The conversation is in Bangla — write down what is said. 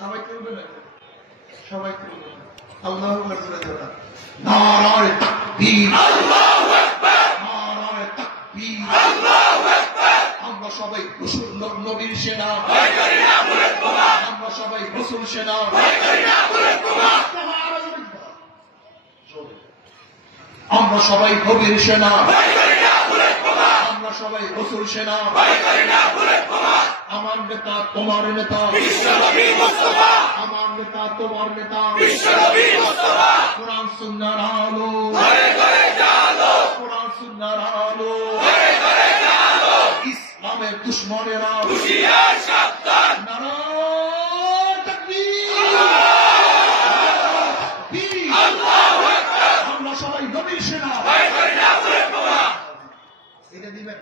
সবাই তুলবে না, সবাই তুলবে না। আল্লাহু আকবার জোরে জোরে। নারায়ে তাকবীর, আল্লাহু আকবার, নারায়ে তাকবীর, আল্লাহু আকবার। আমরা সবাই নবীর সেনা, ভয় করি না বুলেট বোমা। আমরা সবাই রাসূল সেনা, ভয় করি না বুলেট বোমা। আমরা সবাই নবীর সেনা, ভয় করি না বুলেট বোমা। আমরা সবাই রাসূল সেনা, ভয় করি না বুলেট বোমা। আমার নেতা তোমার নেতা বিশ্বনবী মুস্তাফা, আমার নেতা তোমার নেতা বিশ্বনবী মুস্তাফা। কোরআন সুন্নাহর আলো ঘরে ঘরে জালো, কোরআন সুন্নাহর আলো ঘরে ঘরে জালো। ইসলামের দুশমনেরা হুঁশিয়ার সাবধান। নারায়ে তাকবীর, আল্লাহু আকবার। আমরা সবাই নবীর সেনা, ভয় করি না বুলেট বোমা। এটা দিবেন।